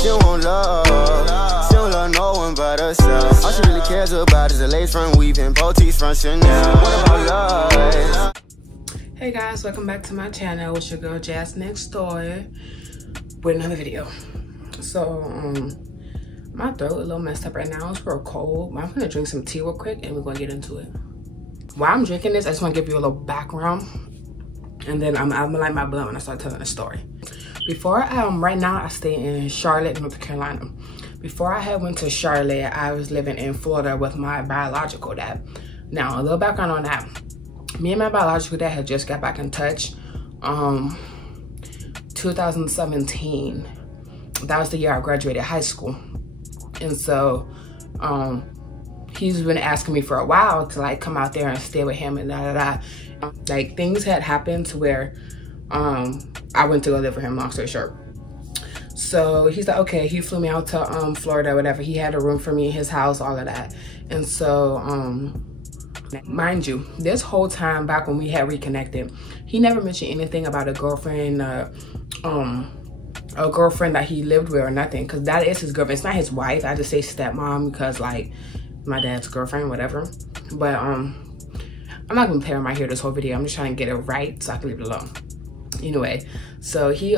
She don't want love. She don't love no one but herself. All she really cares about is a lace front weaving, boutiques from Chanel. What about love? Hey guys, welcome back to my channel. It's your girl Jazz Next Door with another video. So my throat a little messed up right now. It's real cold. I'm gonna drink some tea real quick and we're gonna get into it. While I'm drinking this, I just want to give you a little background, and then I'm gonna light my blunt when I start telling the story. Before right now I stay in Charlotte, North Carolina. Before I went to Charlotte, I was living in Florida with my biological dad. Now a little background on that. Me and my biological dad had just got back in touch 2017. That was the year I graduated high school. And so he's been asking me for a while to like come out there and stay with him and like things had happened to where I went to go live with him, long story short. So he's like, okay, he flew me out to Florida, whatever. He had a room for me in his house, all of that. And so mind you, this whole time back when we had reconnected, he never mentioned anything about a girlfriend that he lived with or nothing, because that is his girlfriend. It's not his wife. I just say stepmom because like my dad's girlfriend, whatever. But I'm not gonna play around my hair this whole video. I'm just trying to get it right so I can leave it alone. Anyway, so he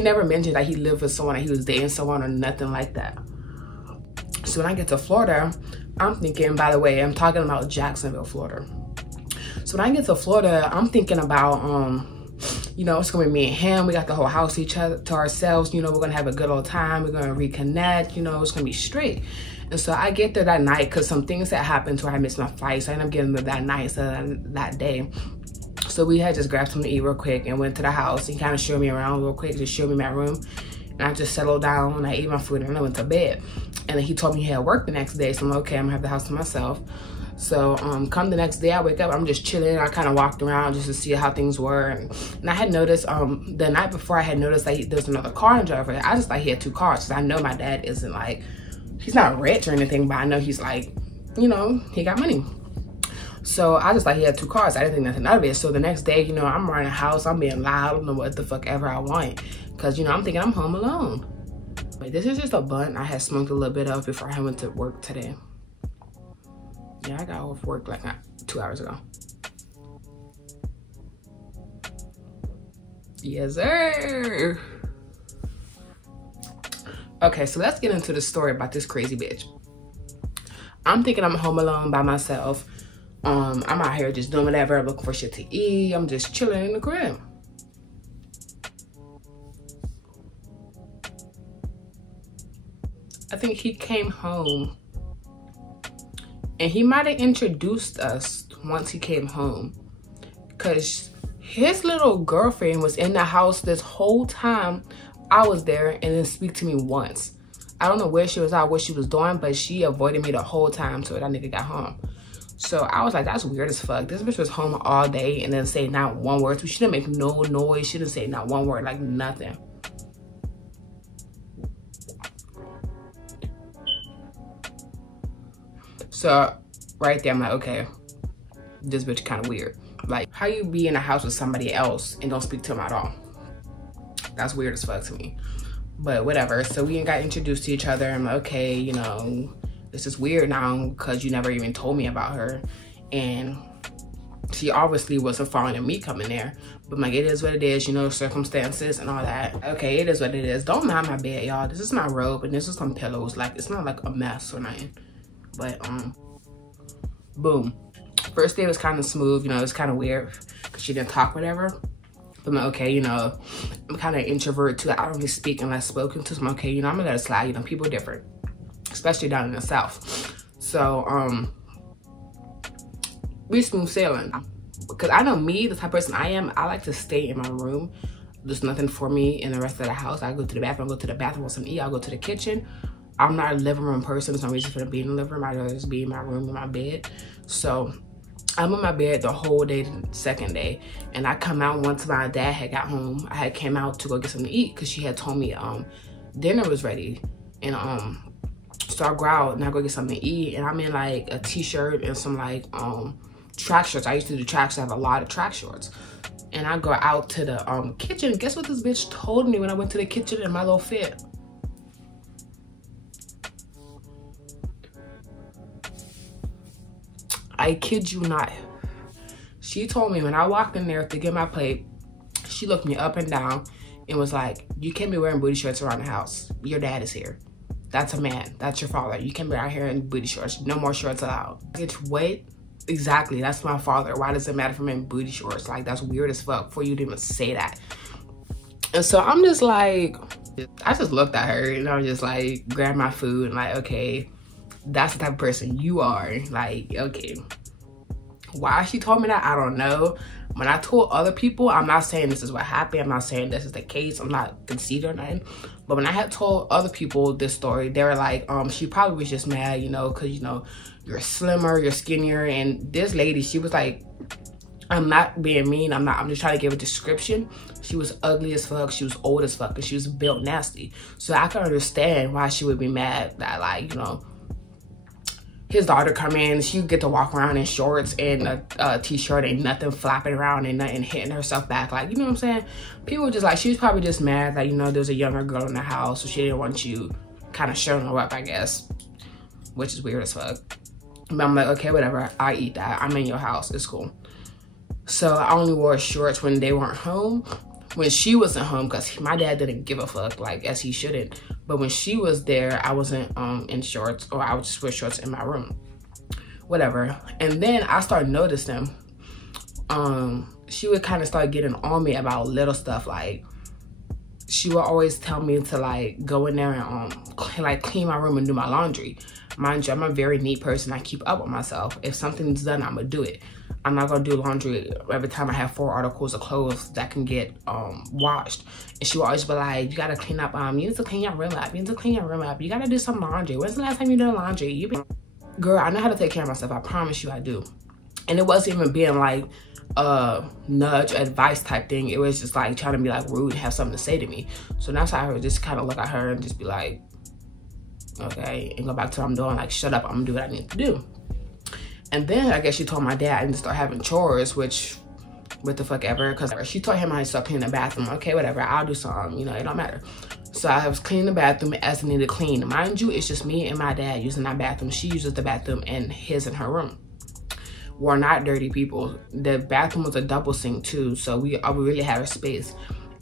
never mentioned that he lived with someone, that he was dating someone or nothing like that. So when I get to Florida, I'm thinking, by the way, I'm talking about Jacksonville, Florida. So when I get to Florida, I'm thinking about, you know, it's gonna be me and him. We got the whole house to ourselves. You know, we're gonna have a good old time. We're gonna reconnect. You know, it's gonna be straight. And so I get there that night because some things that happened to where I missed my flight. So I ended up getting there that night instead of that day. So we had just grabbed something to eat real quick and went to the house. He kind of showed me around real quick, just showed me my room. And I just settled down and I ate my food and I went to bed. And then he told me he had work the next day. So I'm like, okay, I'm gonna have the house to myself. So come the next day, I wake up, I'm just chilling. I kind of walked around just to see how things were. And I had noticed, the night before I had noticed that there's another car in driveway. I just thought he had two cars because I know my dad isn't like, he's not rich or anything, but I know he's like, you know, he got money. So I just thought he had two cars. I didn't think nothing of it. So the next day, you know, I'm running the house, I'm being loud, I don't know what the fuck ever I want. Cause you know, I'm thinking I'm home alone. But this is just a blunt I had smoked a little bit of before I went to work today. Yeah, I got off work like 2 hours ago. Yes, sir. Okay, so let's get into the story about this crazy bitch. I'm thinking I'm home alone by myself. I'm out here just doing whatever, looking for shit to eat. I'm just chilling in the crib. I think he came home and he might have introduced us once he came home, because his little girlfriend was in the house this whole time I was there and didn't speak to me once. I don't know where she was at, what she was doing, but she avoided me the whole time till that nigga got home. So I was like, that's weird as fuck. This bitch was home all day and then say not one word. She didn't make no noise. She didn't say not one word, like nothing. So right there, I'm like, okay, this bitch kind of weird. Like, how you be in a house with somebody else and don't speak to them at all? That's weird as fuck to me. But whatever. So we got introduced to each other. I'm like, okay, you know, this is weird now because you never even told me about her. And she obviously wasn't following me coming there. But like, it is what it is, you know, circumstances and all that. Okay, it is what it is. Don't mind my bed, y'all. This is my robe and this is some pillows. Like, it's not like a mess or nothing. But boom. First day was kind of smooth, you know, it was kind of weird because she didn't talk, whatever. But I'm like, okay, you know, I'm kind of introvert too. I don't really speak unless spoken to. So I'm like, okay, you know, I'm gonna let it slide. You know, people are different, especially down in the South. So we smooth sailing, because I know me, the type of person I am. I like to stay in my room. There's nothing for me in the rest of the house. I go to the bathroom, I'll go to the bathroom with some eat. I'll go to the kitchen. I'm not a living room person. There's no reason for me to be in the living room. I'd rather just be in my room in my bed. So I'm in my bed the whole day, the second day. And I come out once my dad had got home. I had came out to go get something to eat because she had told me dinner was ready. And so I go out and I go get something to eat. And I'm in like a t-shirt and some like track shorts. I used to do track shorts. I have a lot of track shorts. And I go out to the kitchen. Guess what this bitch told me when I went to the kitchen in my little fit? I kid you not. She told me when I walked in there to get my plate, she looked me up and down and was like, you can't be wearing booty shorts around the house. Your dad is here. That's a man. That's your father. You can't be out here in booty shorts. No more shorts allowed. Bitch, what? Exactly. That's my father. Why does it matter if I'm in booty shorts? Like, that's weird as fuck for you to even say that. And so I'm just like, I just looked at her and I was just like, grabbed my food and like, okay, that's the type of person you are. Like, okay. Why she told me that, I don't know. When I told other people, I'm not saying this is what happened. I'm not saying this is the case. I'm not conceited or nothing. But when I had told other people this story, they were like, she probably was just mad, you know, because, you know, you're slimmer, you're skinnier. And this lady, she was like, I'm not being mean. I'm just trying to give a description. She was ugly as fuck. She was old as fuck. And she was built nasty. So I can understand why she would be mad that, like, you know, his daughter come in, she would get to walk around in shorts and a t-shirt, ain't nothing flapping around and nothing hitting herself back. Like, you know what I'm saying? People just like, she was probably just mad that, you know, there's a younger girl in the house, so she didn't want you kind of showing her up, I guess, which is weird as fuck. But I'm like, okay, whatever, I eat that. I'm in your house, it's cool. So I only wore shorts when they weren't home. When she wasn't home, because my dad didn't give a fuck, like, as he shouldn't. But when she was there, I wasn't in shorts, or I would just wear shorts in my room. Whatever. And then I started noticing, she would kind of start getting on me about little stuff. Like, she would always tell me to, like, go in there and, like, clean my room and do my laundry. Mind you, I'm a very neat person. I keep up with myself. If something's done, I'm gonna do it. I'm not gonna do laundry every time I have 4 articles of clothes that can get washed. And she will always be like, you gotta clean up, you need to clean your room up, you need to clean your room up, you gotta do some laundry. When's the last time you did laundry? Girl, I know how to take care of myself, I promise you I do. And it wasn't even being like nudge advice type thing. It was just like trying to be like rude and have something to say to me. So that's how I would just kind of look at her and just be like, okay, and go back to what I'm doing. Like, shut up, I'm gonna do what I need to do. And then I guess she told my dad I need to start having chores, which, what the fuck ever, because she told him I had to start cleaning the bathroom. Okay, whatever, I'll do something, you know, it don't matter. So I was cleaning the bathroom as I needed to clean. Mind you, it's just me and my dad using that bathroom. She uses the bathroom in his and her room. We're not dirty people. The bathroom was a double sink too, so we really had our space.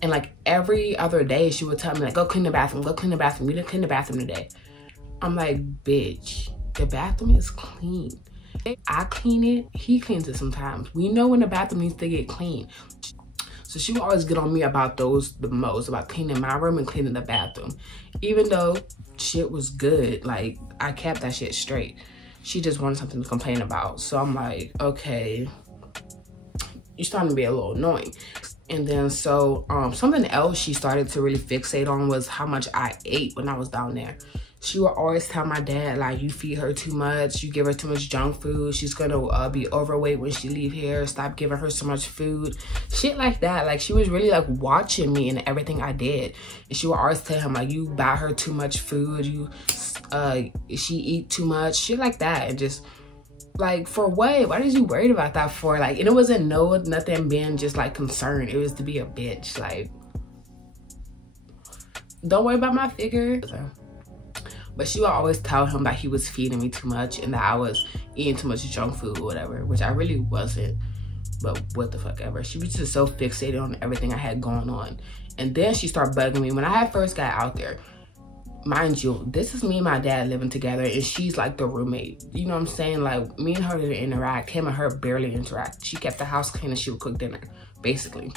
And like every other day, she would tell me like, go clean the bathroom, go clean the bathroom. You didn't clean the bathroom today. I'm like, bitch, the bathroom is clean. I clean it, he cleans it sometimes. We know when the bathroom needs to get clean. So she would always get on me about those the most, about cleaning my room and cleaning the bathroom. Even though shit was good, like I kept that shit straight. She just wanted something to complain about. So I'm like, okay, you're starting to be a little annoying. And then so something else she started to really fixate on was how much I ate when I was down there. She would always tell my dad, like, you feed her too much, you give her too much junk food, she's gonna be overweight when she leave here, stop giving her so much food, shit like that. Like, she was really like watching me and everything I did. And she would always tell him like, you buy her too much food, she eat too much, shit like that. And just like, for what? Why did you worried about that for? Like, and it wasn't nothing being just like concerned, it was to be a bitch. Like, don't worry about my figure. But she would always tell him that he was feeding me too much and that I was eating too much junk food or whatever, which I really wasn't. But what the fuck ever. She was just so fixated on everything I had going on. And then she started bugging me. When I had first got out there, mind you, this is me and my dad living together and she's like the roommate. You know what I'm saying? Like, me and her didn't interact. Him and her barely interact. She kept the house clean and she would cook dinner, basically.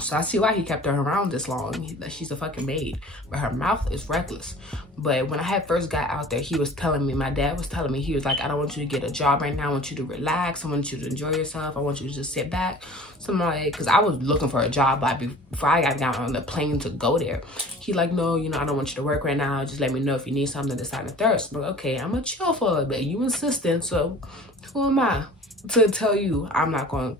So I see why he kept her around this long. She's a fucking maid, but her mouth is reckless. But when I had first got out there, he was telling me, my dad was telling me, he was like, I don't want you to get a job right now. I want you to relax. I want you to enjoy yourself. I want you to just sit back. So I'm like, because I was looking for a job like before I got down on the plane to go there. He like, no, you know, I don't want you to work right now. Just let me know if you need something to decide the thirst. But okay, I'm gonna chill for a little bit. You insistent, so who am I to tell you I'm not gonna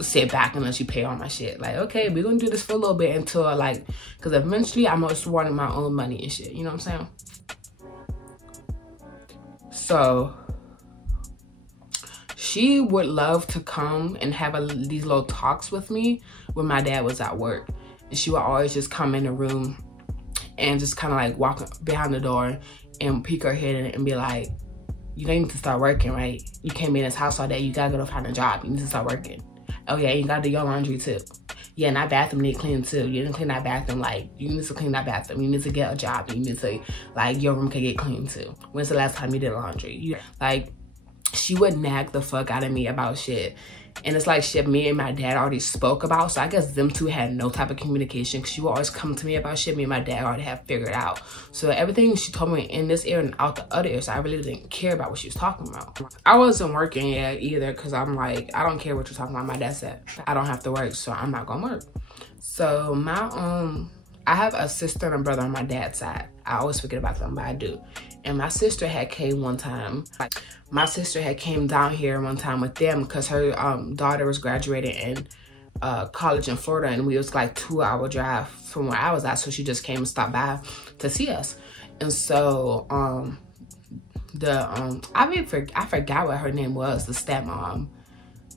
sit back and let you pay all my shit? Like, okay, we're gonna do this for a little bit until like, because eventually I'm just wanting my own money and shit, you know what I'm saying? So she would love to come and have these little talks with me when my dad was at work. And she would always just come in the room and just kind of like walk behind the door and peek her head in and be like, you need to start working, right? You can't be in this house all day. You gotta go to find a job. You need to start working. Oh yeah, you gotta do your laundry too. Yeah, and that bathroom need clean too. You didn't clean that bathroom. Like, you need to clean that bathroom. You need to get a job. You need to, like, your room can get clean too. When's the last time you did laundry? Like, she would nag the fuck out of me about shit. And it's like shit me and my dad already spoke about. So I guess them two had no type of communication, because she would always come to me about shit me and my dad already have figured out. So everything she told me in this ear and out the other ear, so I really didn't care about what she was talking about. I wasn't working yet either, because I'm like, I don't care what you're talking about. My dad said I don't have to work, so I'm not gonna work. So I have a sister and a brother on my dad's side. I always forget about them, but I do. And my sister had came one time. My sister had came down here one time with them because her daughter was graduating in college in Florida, and we was like 2-hour drive from where I was at. So she just came and stopped by to see us. And so I forgot what her name was, the stepmom.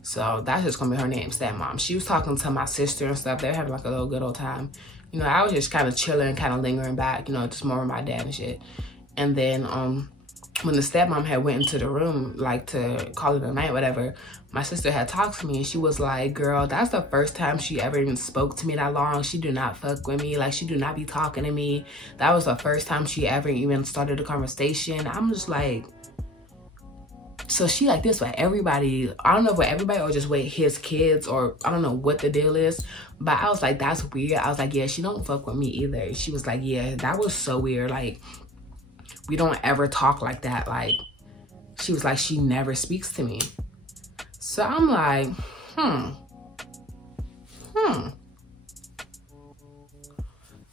So that's just gonna be her name, stepmom. She was talking to my sister and stuff. They were having like a little good old time. You know, I was just kind of chilling, kind of lingering back, you know, just more with my dad and shit. And then when the stepmom had went into the room, like to call it a night, whatever, my sister had talked to me, and she was like, girl, that's the first time she ever even spoke to me that long. She do not fuck with me. Like, she do not be talking to me. That was the first time she ever even started a conversation. I'm just like, so she like this with everybody. I don't know if with everybody or just with his kids, or I don't know what the deal is. But I was like, that's weird. I was like, yeah, she don't fuck with me either. She was like, yeah, that was so weird. Like, we don't ever talk like that. Like, she was like, she never speaks to me. So I'm like,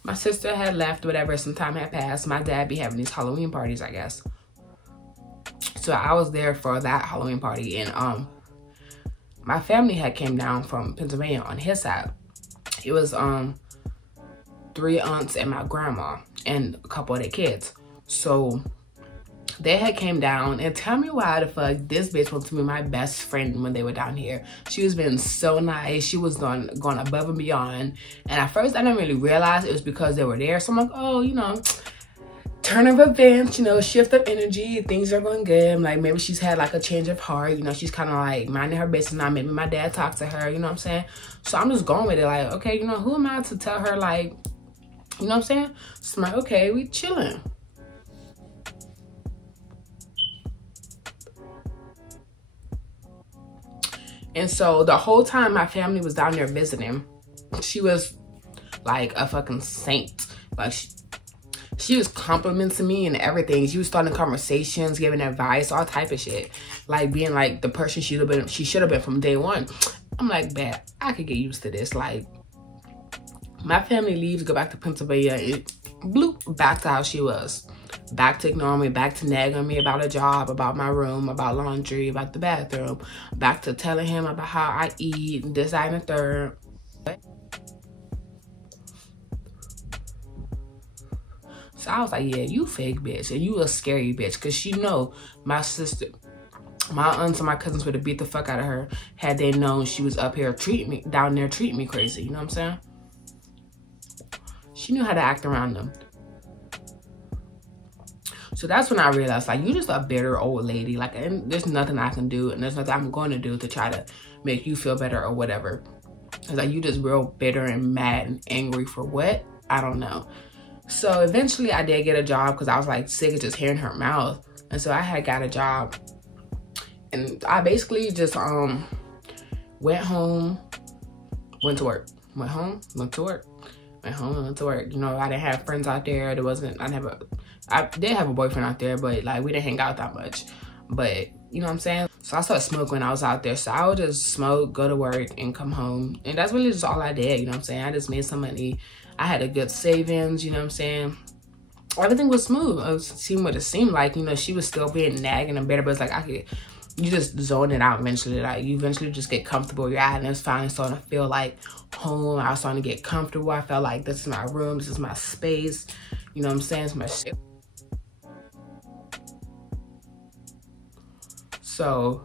My sister had left, whatever, some time had passed. My dad be having these Halloween parties, I guess. So I was there for that Halloween party, and my family had came down from Pennsylvania on his side. It was 3 aunts and my grandma and a couple of their kids. So they had came down, and tell me why the fuck this bitch wants to be my best friend when they were down here. She was being so nice. She was going above and beyond. And at first I didn't really realize it was because they were there. So I'm like, oh, you know, turn of events, you know, shift of energy, things are going good. I'm like, maybe she's had like a change of heart, you know, she's kind of like minding her business now. Maybe my dad talked to her, you know what I'm saying? So I'm just going with it, like, okay, you know, who am I to tell her, like, you know what I'm saying? So I'm like, okay, we chilling. And so the whole time my family was down there visiting, she was like a fucking saint. Like, she was complimenting me and everything. She was starting conversations, giving advice, all type of shit. Like, being like the person she should have been from day one. I'm like, bet I could get used to this. Like, my family leaves, go back to Pennsylvania, it bloop back to how she was. Back to ignoring me, back to nagging me about a job, about my room, about laundry, about the bathroom. Back to telling him about how I eat, this, that, and the third. So I was like, yeah, you fake bitch, and you a scary bitch. Because she know my sister, my aunts and my cousins would have beat the fuck out of her had they known she was up here down there treating me crazy. You know what I'm saying? She knew how to act around them. So that's when I realized, like, you just a bitter old lady. Like, and there's nothing I can do, and there's nothing I'm going to do to try to make you feel better or whatever. It's like, you just real bitter and mad and angry for what? I don't know. So eventually I did get a job because I was like sick of just hearing her mouth. And so I had got a job. And I basically just went home, went to work. Went home, went to work. Went home and went to work. You know, I didn't have friends out there. I did have a boyfriend out there, but like we didn't hang out that much. But you know what I'm saying? So I started smoking when I was out there. So I would just smoke, go to work, and come home. And that's really just all I did, you know what I'm saying? I just made some money. I had a good savings, you know what I'm saying? Everything was smooth. It seemed what it seemed like. You know, she was still being nagging and bitter, but it's like you just zone it out eventually. Like, you eventually just get comfortable. You're at, and it's finally starting to feel like home. I was starting to get comfortable. I felt like this is my room. This is my space. You know what I'm saying? It's my shit. So,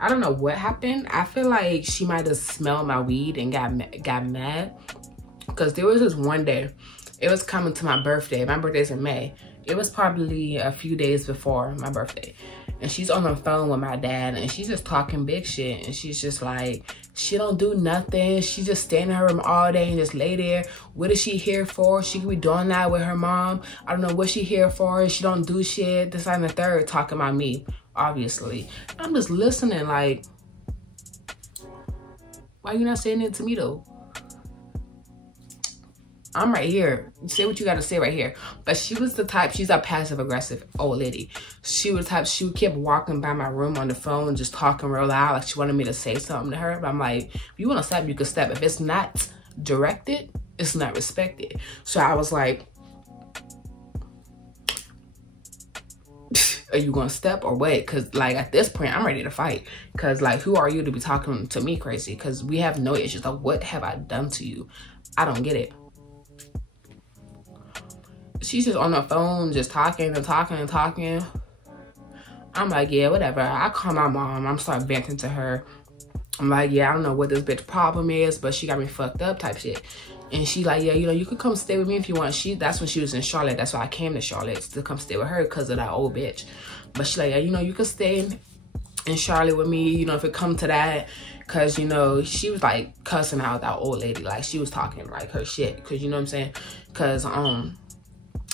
I don't know what happened. I feel like she might have smelled my weed and got mad. Because there was this one day, it was coming to my birthday. My birthday's in May. It was probably a few days before my birthday. And she's on the phone with my dad and she's just talking big shit. And she's just like, she don't do nothing. She just stay in her room all day and just lay there. What is she here for? She could be doing that with her mom. I don't know what she here for. She don't do shit. This and the third, talking about me, obviously. I'm just listening like, why you not saying it to me though? I'm right here. Say what you gotta say right here. But she was the type, she's a passive aggressive old lady. She was the type, she kept walking by my room on the phone, just talking real loud, like she wanted me to say something to her. But I'm like, if you wanna step, you can step. If it's not directed, it's not respected. So I was like, are you gonna step or what? Cause like at this point, I'm ready to fight. Cause like, who are you to be talking to me crazy? Cause we have no issues. Like, what have I done to you? I don't get it. She's just on the phone, just talking and talking and talking. I'm like, yeah, whatever. I call my mom. I'm start venting to her. I'm like, yeah, I don't know what this bitch problem is, but she got me fucked up type shit. And she like, yeah, you know, you could come stay with me if you want. That's when she was in Charlotte. That's why I came to Charlotte, to come stay with her because of that old bitch. But she like, yeah, you know, you could stay in Charlotte with me, you know, if it come to that. Cause, you know, she was like cussing out that old lady. Like she was talking like her shit. Cause you know what I'm saying? Cause,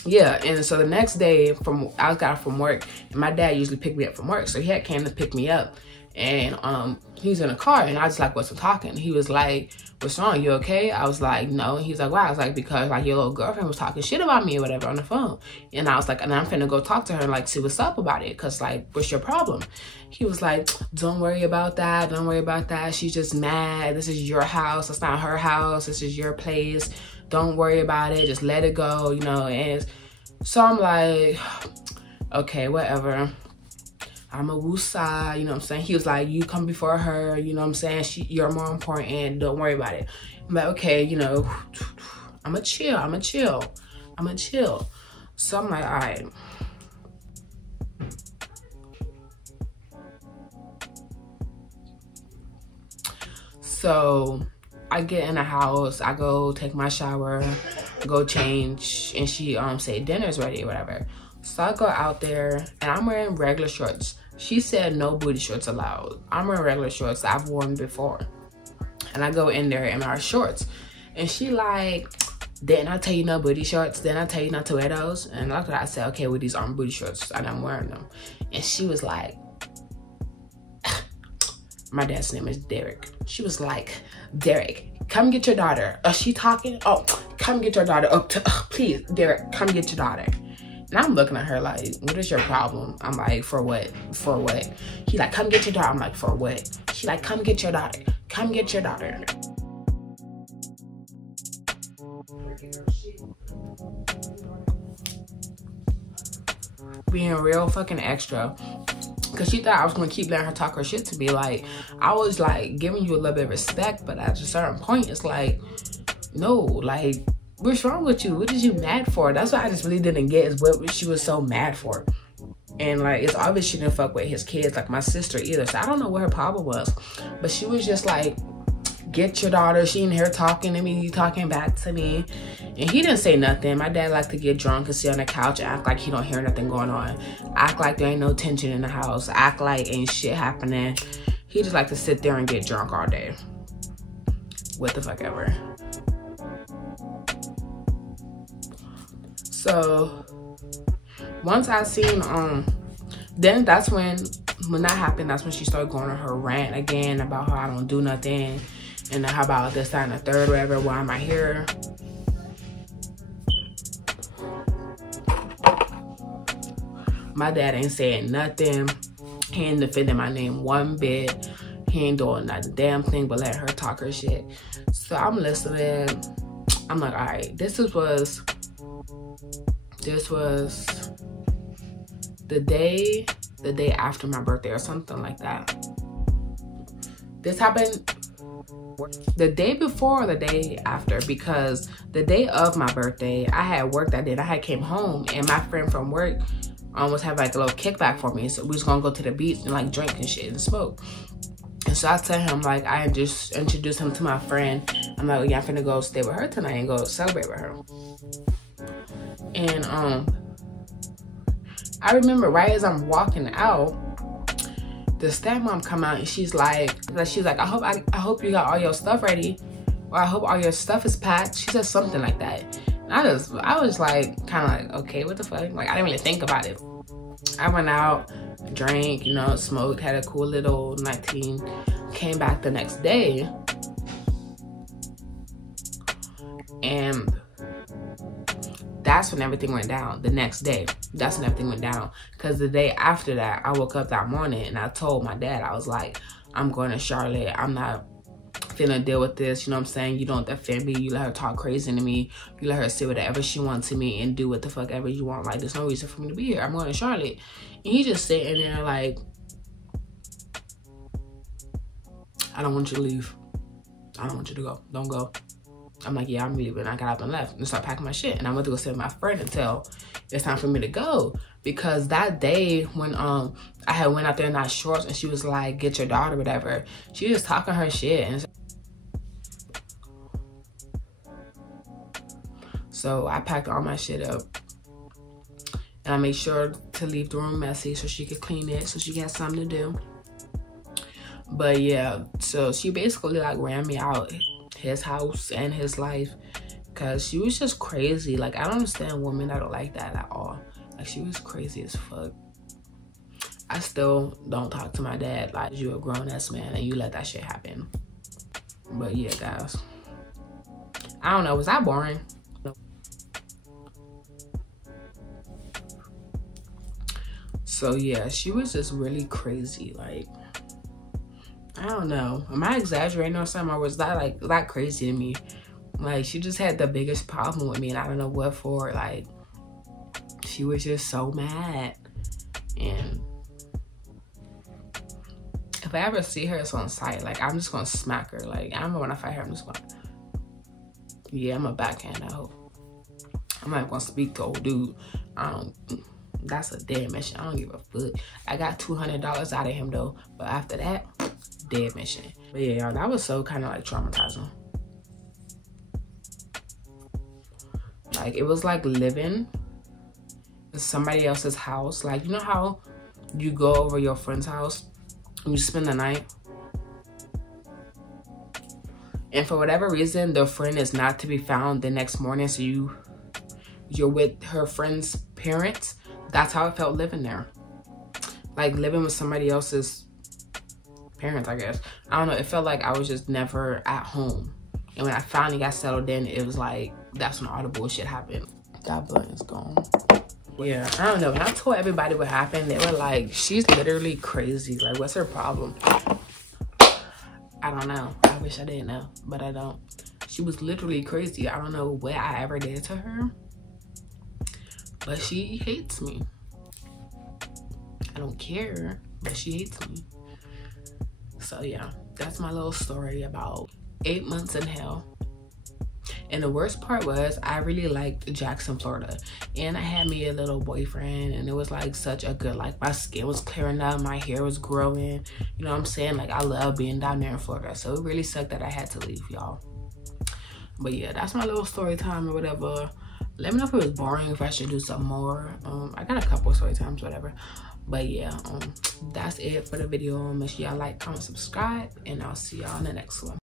yeah, and so the next day I got off from work, and my dad usually picked me up from work, so he had came to pick me up, and he was in a car, and I just like wasn't talking. He was like, "What's wrong? You okay?" I was like, "No." He's like, "Why?" I was like, "Because like your little girlfriend was talking shit about me or whatever on the phone," and I was like, "And I'm finna go talk to her and like see what's up about it, cause like what's your problem?" He was like, "Don't worry about that. Don't worry about that. She's just mad. This is your house. It's not her house. This is your place. Don't worry about it. Just let it go, you know." And so I'm like, okay, whatever. I'm a woosah, you know what I'm saying? He was like, you come before her, you know what I'm saying? You're more important. Don't worry about it. I'm like, okay, you know, I'ma chill. So I'm like, all right. So I get in the house, I go take my shower, go change, and she say dinner's ready or whatever. So I go out there and I'm wearing regular shorts. She said no booty shorts allowed. I'm wearing regular shorts I've worn before. And I go in there in our shorts. And she like, didn't I tell you no booty shorts? Didn't I tell you not to wear those? And after that I said, okay, well these aren't booty shorts and I'm wearing them. And she was like, my dad's name is Derek. She was like, Derek, come get your daughter. Is she talking? Oh, come get your daughter. Oh, please, Derek, come get your daughter. And I'm looking at her like, what is your problem? I'm like, for what? For what? He like, come get your daughter. I'm like, for what? She like, come get your daughter. Come get your daughter. Being real fucking extra. Because she thought I was going to keep letting her talk her shit to me. Like, I was, like, giving you a little bit of respect. But at a certain point, it's like, no, like, what's wrong with you? What is you mad for? That's what I just really didn't get, is what she was so mad for. And, like, it's obvious she didn't fuck with his kids, like my sister either. So I don't know what her problem was. But she was just like, get your daughter. She in here talking to me, talking back to me. And he didn't say nothing. My dad liked to get drunk and sit on the couch and act like he don't hear nothing going on. Act like there ain't no tension in the house. Act like ain't shit happening. He just like to sit there and get drunk all day. What the fuck ever. So once I seen then that's when that happened, that's when she started going on her rant again about how I don't do nothing and how about this, that, and the third, whatever. Why am I here? My dad ain't saying nothing. He ain't defending my name one bit. He ain't doing not a damn thing but let her talk her shit. So I'm listening. I'm like, all right, this was the day after my birthday or something like that. This happened the day before or the day after, because the day of my birthday, I had work that day. I had came home and my friend from work was having like a little kickback for me. So we was gonna go to the beach and like drink and shit and smoke. And so I tell him, like, I just introduced him to my friend. I'm like, yeah, I'm finna go stay with her tonight and go celebrate with her. And I remember right as I'm walking out, the stepmom come out and she's like, I hope you got all your stuff ready, or I hope all your stuff is packed. She said something like that. And I was like, kind of like, okay, what the fuck? Like, I didn't really think about it. I went out, drank, you know, smoked, had a cool little 19, came back the next day, and that's when everything went down. The next day, that's when everything went down. Because the day after that, I woke up that morning and I told my dad, I was like, I'm going to Charlotte. I'm not finna deal with this. You know what I'm saying? You don't defend me. You let her talk crazy to me. You let her say whatever she wants to me and do what the fuck ever you want. Like, there's no reason for me to be here. I'm going to Charlotte. And he just sitting there like, I don't want you to leave. I don't want you to go. Don't go. I'm like, yeah, I'm leaving. I got up and left and started packing my shit. And I went to go stay with my friend until it's time for me to go. Because that day when I had went out there in that shorts and she was like, get your daughter, whatever. She was talking her shit. And so I packed all my shit up. And I made sure to leave the room messy so she could clean it, so she had something to do. But yeah, so she basically like ran me out his house and his life because she was just crazy. Like, I don't understand women that don't like that at all. Like, she was crazy as fuck. I still don't talk to my dad like, you're a grown-ass man and you let that shit happen. But yeah, guys, I don't know, was that boring? So yeah, she was just really crazy. Like, I don't know, am I exaggerating or something, or was that like that crazy to me? Like, she just had the biggest problem with me and I don't know what for. Like, she was just so mad. And if I ever see her on sight, like, I'm just gonna smack her. Like, I remember when I fight her, I'm just gonna, yeah, I'm a backhand, I hope. I'm not gonna speak to old dude. That's a dead mission. I don't give a fuck. I got $200 out of him though, but after that, dead mission. But yeah, y'all, that was so kind of like traumatizing. Like, it was like living in somebody else's house. Like, you know how you go over your friend's house and you spend the night, and for whatever reason the friend is not to be found the next morning, so you're with her friend's parents. That's how it felt living there. Like, living with somebody else's parents, I guess. I don't know, it felt like I was just never at home. And when I finally got settled in, it was like, that's when all the bullshit happened. That blunt is gone. Yeah, I don't know. When I told everybody what happened, they were like, she's literally crazy. Like, what's her problem? I don't know. I wish I didn't know, but I don't. She was literally crazy. I don't know what I ever did to her, but she hates me. I don't care, but she hates me. So yeah, that's my little story about 8 months in hell. And the worst part was, I really liked Jackson, Florida. And I had me a little boyfriend, and it was like such a good, like, my skin was clearing up, my hair was growing. You know what I'm saying? Like, I love being down there in Florida. So it really sucked that I had to leave, y'all. But yeah, that's my little story time or whatever. Let me know if it was boring, if I should do some more. I got a couple story times, whatever. But yeah, that's it for the video. Make sure y'all like, comment, subscribe, and I'll see y'all in the next one.